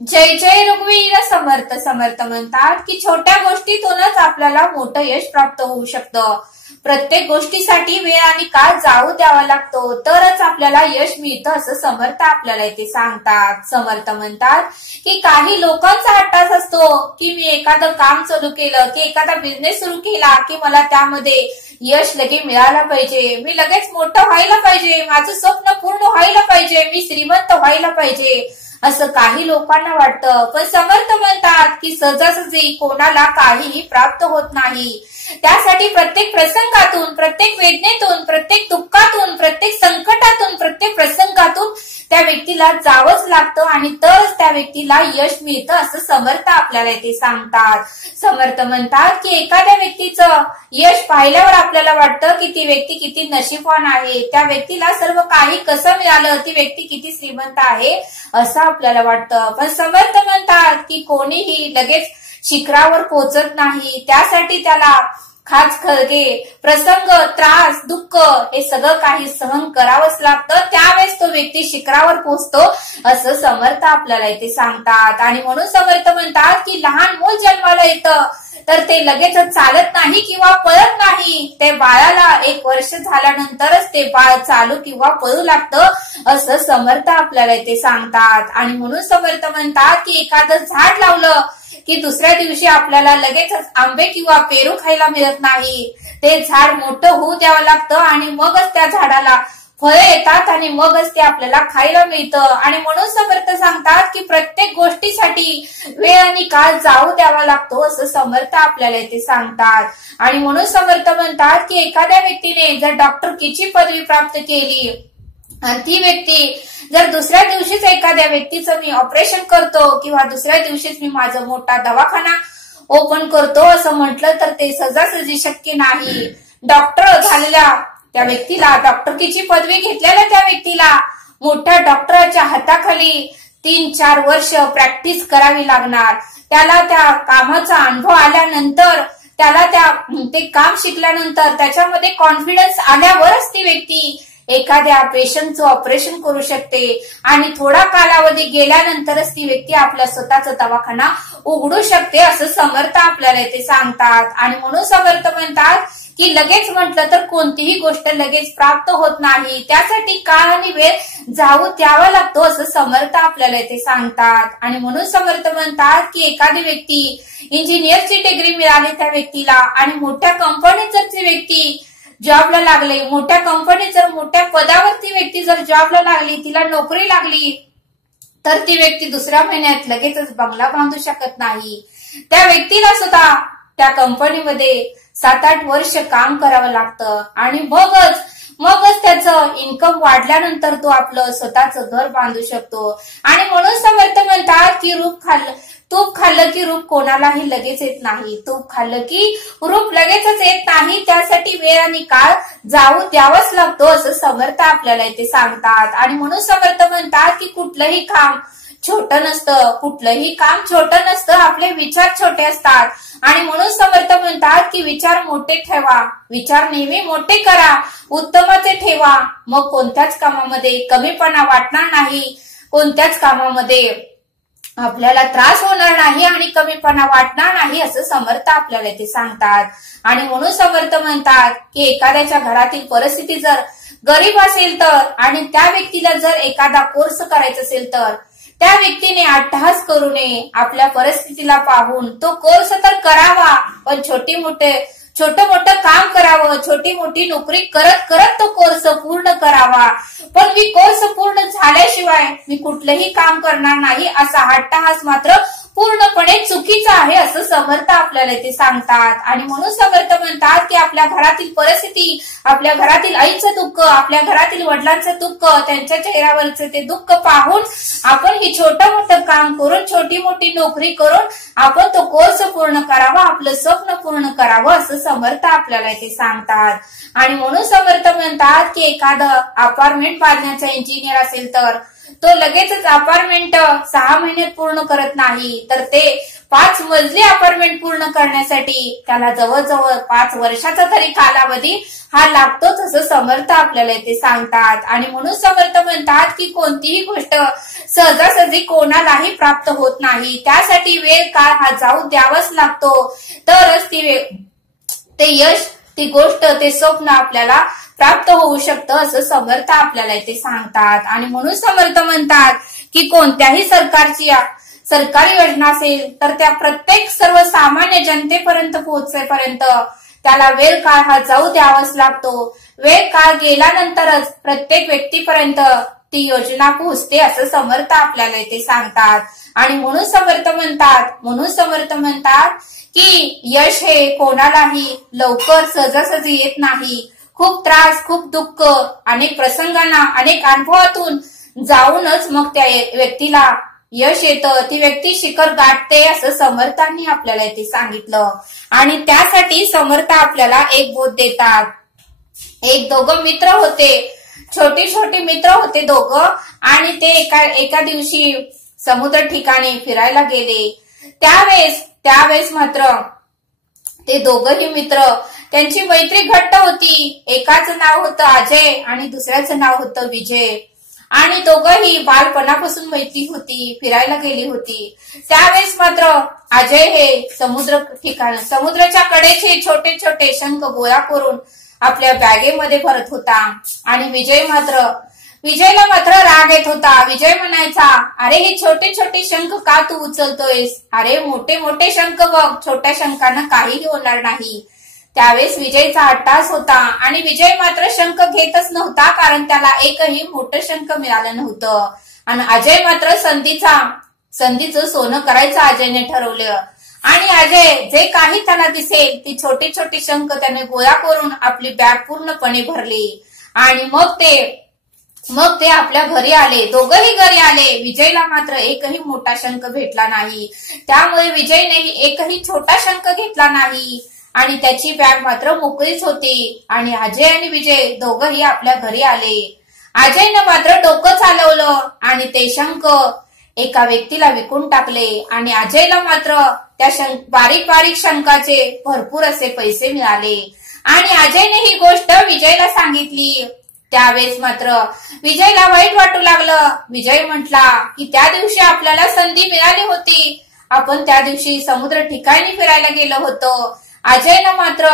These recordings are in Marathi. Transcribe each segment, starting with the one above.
जय जय रघुवीर समर्थ समर्थ म्हणतात की छोट्या गोष्टीतूनच आपल्याला मोठं यश प्राप्त होऊ शकतं। प्रत्येक गोष्टीसाठी वेळ आणि काळ जाऊ द्यावा लागतो तरच आपल्याला यश मिळतं असं समर्थ आपल्याला इथे सांगतात। समर्थ म्हणतात की काही लोकांचा हट्ट असतो की मी एखादं काम चालू केलं की एखादा बिझनेस सुरू केला की मला त्यामध्ये यश लगेच मिळायला पाहिजे, मी लगेच मोठं व्हायला पाहिजे, माझं स्वप्न पूर्ण व्हायला पाहिजे, मी श्रीमंत व्हायला पाहिजे असं काही लोकांना वाटतं। पण समर्थ म्हणतात की सहजासहजी कोणाला काहीही प्राप्त होत नाही। त्यासाठी प्रत्येक प्रसंगातून, प्रत्येक वेदनेतून, प्रत्येक दुःखातून, प्रत्येक संकटातून, प्रत्येक प्रसंगातून त्या व्यक्तीला जावंच लागतं आणि तरच त्या व्यक्तीला यश मिळतं असं समर्थ आपल्याला इथे सांगतात। समर्थ म्हणतात की एखाद्या व्यक्तीचं यश पाहिल्यावर आपल्याला वाटतं की ती व्यक्ती किती नशीबवान आहे, त्या व्यक्तीला सर्व काही कसं मिळालं, ती व्यक्ती किती श्रीमंत आहे असं आपल्याला वाटतं। पण समर्थ म्हणतात की कोणीही लगेच शिखरावर पोहोचत नाही, त्यासाठी त्याला खाच खळगे, प्रसंग, त्रास, दुःख हे सगळं काही सहन करावंच लागतं, त्यावेळेस तो व्यक्ती शिखरावर पोहोचतो असं समर्थ आपल्याला इथे सांगतात। आणि म्हणून समर्थ म्हणतात की लहान मूल जन्माला येतं तर ते लगेचच चालत नाही किंवा पळत नाही, ते बाळाला 1 वर्ष झाल्यानंतरच ते बाळ चालू किंवा पळू लागतं असं समर्थ आपल्याला इथे सांगतात। आणि म्हणून समर्थ म्हणतात की एखादं झाड लावलं की दुसऱ्या दिवशी आपल्याला लगेचच आंबे किंवा पेरू खायला मिळत नाही, ते झाड मोठं होऊ द्यावं लागतं आणि मगच त्या झाडाला फळे येतात आणि मगच ते आपल्याला खायला मिळतं। आणि म्हणून समर्थ सांगतात की प्रत्येक गोष्टीसाठी वेळ आणि काळ जाऊ द्यावा लागतो असं समर्थ आपल्याला इथे सांगतात। आणि म्हणून समर्थ म्हणतात की एखाद्या व्यक्तीने जर डॉक्टरकीची पदवी प्राप्त केली आणि ती व्यक्ती जर दुसऱ्या दिवशीच एखाद्या व्यक्तीचं मी ऑपरेशन करतो किंवा दुसऱ्या दिवशीच मी माझा मोठा दवाखाना ओपन करतो असं म्हटलं तर ते सहजासहजी शक्य नाही। डॉक्टर झालेल्या त्या व्यक्तीला, डॉक्टरकीची पदवी घेतलेल्या त्या व्यक्तीला मोठ्या डॉक्टराच्या हाताखाली 3-4 वर्ष प्रॅक्टिस करावी लागणार, त्याला त्या कामाचा अनुभव आल्यानंतर, त्याला ते काम शिकल्यानंतर त्याच्यामध्ये कॉन्फिडन्स आल्यावरच ती व्यक्ती एखाद्या पेशंटचं ऑपरेशन करू शकते आणि थोडा कालावधी गेल्यानंतरच ती व्यक्ती आपल्या स्वतःचा दवाखाना उघडू शकते असं समर्थ आपल्याला इथे सांगतात। आणि म्हणून समर्थ म्हणतात की लगेच म्हटलं तर कोणतीही गोष्ट लगेच प्राप्त होत नाही, त्यासाठी काळ आणि वेळ जाऊ द्यावा लागतो असं समर्थ आपल्याला इथे सांगतात। आणि म्हणून समर्थ म्हणतात की एखादी व्यक्ती इंजिनियरची डिग्री मिळाली त्या व्यक्तीला आणि मोठ्या कंपनीत जर ती व्यक्ती जॉबला लागले, मोठ्या कंपनीत जर मोठ्या पदावरती व्यक्ती जर जॉबला लागली, तिला नोकरी लागली तर ती व्यक्ती दुसऱ्या महिन्यात लगेचच बंगला बांधू शकत नाही, त्या व्यक्तीला सुद्धा त्या कंपनीमध्ये 7-8 वर्ष काम करावं लागतं आणि मगच त्याचं इन्कम वाढल्यानंतर तो आपलं स्वतःचं घर बांधू शकतो। आणि म्हणून समर्थ म्हणतात की तूप खाल्लं की रूप कोणालाही लगेच येत नाही, तूप खाल्लं की रूप लगेचच येत नाही, त्यासाठी वेळ आणि काळ जाऊ द्यावाच लागतो असं समर्थ आपल्याला इथे सांगतात। आणि म्हणून समर्थ म्हणतात की कुठलंही काम छोटं नसतं, कुठलंही काम छोटं नसतं, आपले विचार छोटे असतात। आणि म्हणून समर्थ म्हणतात की विचार मोठे ठेवा, विचार नेहमी मोठे करा, उत्तमाचे ठेवा, मग कोणत्याच कामामध्ये कमीपणा वाटणार नाही, कोणत्याच कामामध्ये आपल्याला त्रास होणार नाही आणि कमीपणा वाटणार नाही असं समर्थ आपल्याला इथे सांगतात। आणि म्हणून समर्थ म्हणतात की एखाद्याच्या घरातील परिस्थिती जर गरीब असेल तर आणि त्या व्यक्तीला जर एखादा कोर्स करायचा असेल तर त्या व्यक्तीने अट्टहास करू नये, आपल्या परिस्थितीला पाहून तो कोर्स तर करावा, पण छोटं मोठं काम करावं, छोटी मोठी नोकरी करत करत तो कोर्स पूर्ण करावा, पण मी कोर्स पूर्ण झाल्याशिवाय मी कुठलंही काम करणार नाही असा अट्टहास मात्र पूर्णपणे चुकीचा आहे असं समर्थ आपल्याला इथे सांगतात। आणि म्हणून समर्थ म्हणतात की आपल्या घरातील परिस्थिती, आपल्या घरातील आईचं दुःख, आपल्या घरातील वडिलांचं दुःख, त्यांच्या चेहऱ्यावरचं ते दुःख पाहून आपण ही छोटं मोठं काम करून, छोटी मोठी नोकरी करून आपण तो कोर्स पूर्ण करावा, आपलं स्वप्न पूर्ण करावं असं समर्थ आपल्याला इथे सांगतात। आणि म्हणून समर्थ म्हणतात की एखादं अपार्टमेंट बांधण्याचा इंजिनियर असेल तर तो लगेचच अपार्टमेंट 6 महिन्यात पूर्ण करत नाही, तर ते 5 मजली अपार्टमेंट पूर्ण करण्यासाठी त्याला जवळजवळ 5 वर्षाचा तरी कालावधी हा लागतोच असं समर्थ आपल्याला इथे सांगतात। आणि म्हणून समर्थ म्हणतात की कोणतीही गोष्ट सहजासहजी कोणालाही प्राप्त होत नाही, त्यासाठी वेळ काळ हा जाऊ द्यावाच लागतो, तरच ते यश, ती गोष्ट, ते स्वप्न आपल्याला प्राप्त होऊ शकतं असं समर्थ आपल्याला इथे सांगतात। आणि म्हणून समर्थ म्हणतात की कोणत्याही सरकारी योजना असेल तर त्या प्रत्येक सर्वसामान्य जनतेपर्यंत पोहोचेपर्यंत त्याला वेळ काळ हा जाऊ द्यावाच लागतो। वेळ काळ गेल्यानंतरच प्रत्येक व्यक्तीपर्यंत ती योजना पोहोचते असं समर्थ आपल्याला इथे सांगतात। आणि म्हणून समर्थ म्हणतात की यश हे कोणालाही लवकर सहजासहजी येत नाही। खूप त्रास, खूप दुःख, अनेक प्रसंगांना, अनेक अनुभवातून जाऊनच मग त्या व्यक्तीला यश येतं, ती व्यक्ती शिखर गाठते असं समर्थांनी आपल्याला इथे सांगितलं। आणि त्यासाठी समर्थ आपल्याला एक बोध देतात। दोघं मित्र होते, छोटे मित्र होते दोघं, आणि ते एका दिवशी समुद्र ठिकाणी फिरायला गेले। त्यावेळेस मात्र ते दोघंही मित्र, त्यांची मैत्री घट्ट होती। एकाचं नाव होतं अजय आणि दुसऱ्याचं नाव होतं विजय, आणि दोघंही बालपणापासून मैत्री होती, फिरायला गेली होती। त्यावेळेस मात्र अजय हे समुद्राच्या कडेचे छोटे छोटे शंख गोळा करून आपल्या बॅगेमध्ये भरत होता, आणि विजयला मात्र राग येत होता। विजय म्हणायचा, अरे हे छोटे छोटे शंख का तू उचलतोयस? अरे मोठे मोठे शंख बघ, छोट्या शंखांना काहीही होणार नाही। त्यावेळेस विजयचा अट्टास होता, आणि विजय मात्र शंख घेतच नव्हता, कारण त्याला एकही मोठं शंख मिळालं नव्हतं। आणि अजय मात्र संधीचं सोनं करायचं अजयने ठरवलं, आणि अजय जे काही त्याला दिसेल ती छोटे छोटे शंख त्याने गोळा करून आपली बॅग पूर्णपणे भरली। आणि मग ते आपल्या घरी आले, दोघंही घरी आले। विजयला मात्र एकही मोठा शंख भेटला नाही, त्यामुळे विजयने एकही छोटा शंख घेतला नाही, आणि त्याची बॅग मात्र मोकळीच होती। आणि अजय आणि विजय दोघंही आपल्या घरी आले। अजयने मात्र डोकं चालवलं आणि ते शंख एका व्यक्तीला विकून टाकले, आणि अजयला मात्र त्या बारीक बारीक शंखाचे भरपूर असे पैसे मिळाले। आणि अजयने ही गोष्ट विजयला सांगितली। त्यावेळेस मात्र विजयला वाईट वाटू लागलं। विजय म्हटला की त्या दिवशी आपल्याला संधी मिळाली होती, आपण त्या दिवशी समुद्र ठिकाणी फिरायला गेलो होतो। अजयनं मात्र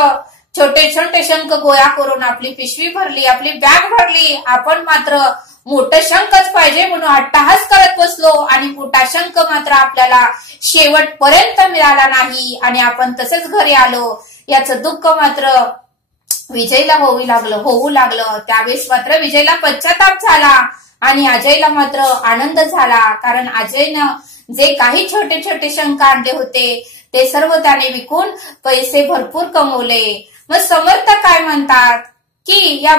छोटे छोटे शंख गोळा करून आपली पिशवी भरली, आपली बॅग भरली। आपण मात्र मोठं शंखच पाहिजे म्हणून अट्टहास करत बसलो, आणि मोठा शंख मात्र आपल्याला शेवटपर्यंत मिळाला नाही, आणि आपण तसेच घरी आलो। याचं दुःख मात्र विजयला होऊ लागलं। त्यावेळेस मात्र विजयला पश्चाताप झाला, आणि अजयला मात्र आनंद झाला, कारण अजयनं जे काही छोटे छोटे शंख आणले होते ते सर्व त्याने विकून पैसे भरपूर कमवले। मग समर्थ काय म्हणतात की या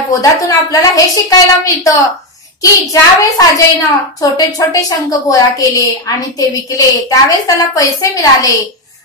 बोधातून आपल्याला हे शिकायला मिळतं की ज्यावेळेस अजयनं छोटे छोटे शंख गोळा केले आणि ते विकले, त्यावेळेस त्याला पैसे मिळाले।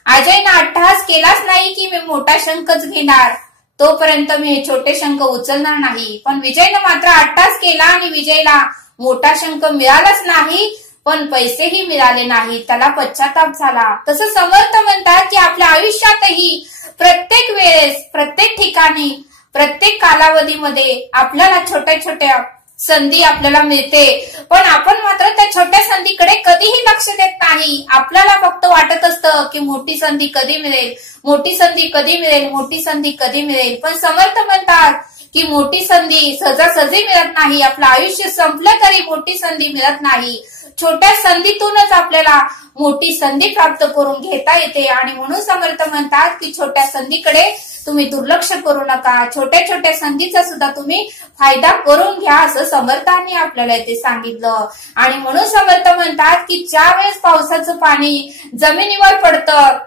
अजयनं अट्टहास केलाच नाही की मी मोठा शंखच घेणार, तोपर्यंत मी हे छोटे शंख उचलणार नाही। पण विजयनं मात्र अट्टहास केला, आणि विजयला मोठा शंख मिळालाच नाही, पण पैसेही मिळाले नाही, त्याला पश्चाताप झाला। तसं समर्थ म्हणतात की आपल्या आयुष्यातही प्रत्येक वेळेस, प्रत्येक ठिकाणी, प्रत्येक कालावधीमध्ये आपल्याला छोट्या छोट्या संधी आपल्याला मिळते, पण आपण मात्र त्या छोट्या संधीकडे कधीही लक्ष देत नाही। आपल्याला फक्त वाटत असतं की मोठी संधी कधी मिळेल, मोठी संधी कधी मिळेल, मोठी संधी कधी मिळेल। पण समर्थ म्हणतात की मोठी संधी सहजासहजी मिळत नाही, आपलं आयुष्य संपलं तरी मोठी संधी मिळत नाही। छोट्या संधीतूनच आपल्याला मोठी संधी प्राप्त करून घेता येते, आणि म्हणून समर्थ म्हणतात की छोट्या संधीकडे तुम्ही दुर्लक्ष करू नका, छोट्या छोट्या संधीचा सुद्धा तुम्ही फायदा करून घ्या असं समर्थांनी आपल्याला इथे सांगितलं। आणि म्हणून समर्थ म्हणतात की ज्या वेळेस पावसाचं पाणी जमिनीवर पडतं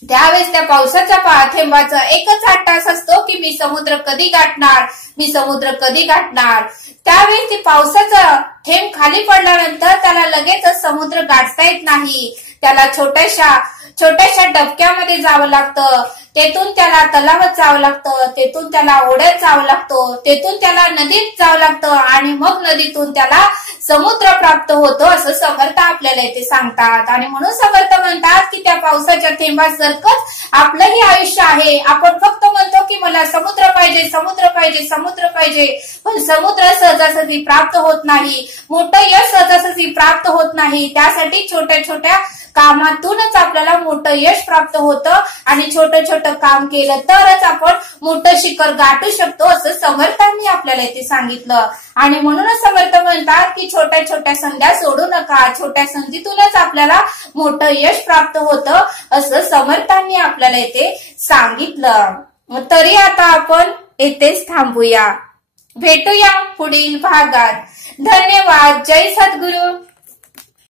त्यावेळेस त्या पावसाच्या थेंबाचा एकच अट्टहास असतो की मी समुद्र कधी गाठणार, मी समुद्र कधी गाठणार। त्यावेळेस ते पावसाचं थेंब खाली पडल्यानंतर त्याला लगेचच समुद्र गाठता येत नाही, त्याला छोट्याशा डबक्यामध्ये जावं लागतं, तेथून त्याला तलावात जावं लागतं, तेथून त्याला ओढ्यात जावं लागतं, तेथून त्याला नदीत जावं लागतं आणि मग नदीतून त्याला समुद्र प्राप्त होतो असं समर्थ आपल्याला इथे सांगतात. आणि म्हणून समर्थ म्हणतात की त्या पावसाच्या थेंबासारखंच आपलंही आयुष्य आहे. आपण फक्त म्हणतो की मला समुद्र पाहिजे, समुद्र पाहिजे, समुद्र पाहिजे, पण समुद्र सहजासहजी प्राप्त होत नाही, मोठं यश सहजासहजी प्राप्त होत नाही. त्यासाठी छोट्या छोट्या कामातूनच आपल्याला मोठं यश प्राप्त होतं आणि छोटं छोटं काम केलं तरच आपण मोठं शिखर गाठू शकतो असं समर्थांनी आपल्याला इथे सांगितलं. आणि म्हणूनच समर्थ म्हणतात की छोट्या छोट्या संध्या सोडू नका, छोट्या संधीतूनच आपल्याला मोठं यश प्राप्त होतं असं समर्थांनी आपल्याला इथे सांगितलं. तरी आता आपण येथेच थांबूया. भेटूया पुढील भागात. धन्यवाद. जय सद्गुरु.